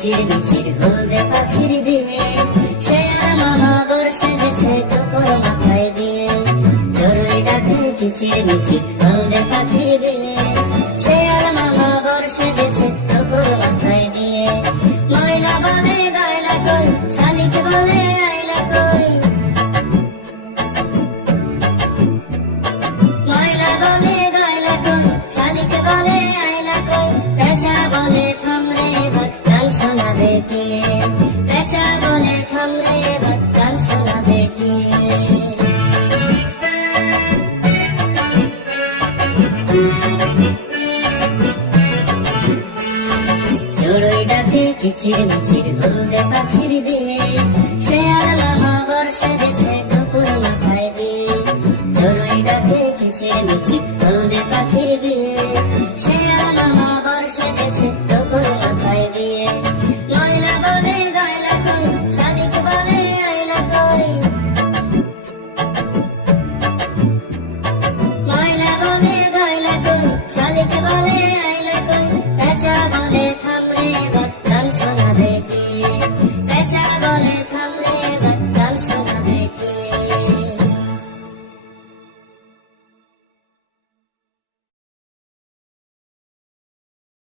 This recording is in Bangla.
কিচির মিচির হলদে পাখির বিয়ে, শেয়াল মামা বর্ষে যেছে টুকুর মাথায় দিয়ে। চড়ুই ডাকে কিচির মিচির হলদে পাখির বিয়ে, শেয়াল মামা বর্ষে যেছে টুকুর মাথায় দিয়ে। ময়না বলে গয়না কই, শালিক বলে আয়না কই। ময়না বলে গয়না কই, শালিক বলে আয়না কই। পেঁচা বলে থামরে এবার গান শোনাবে কে, পেঁচা বলে থামরে এবার গান শোনাবে কে। চড়ুই ডাকে কিচির মিচির হলদে পাখির বিয়ে,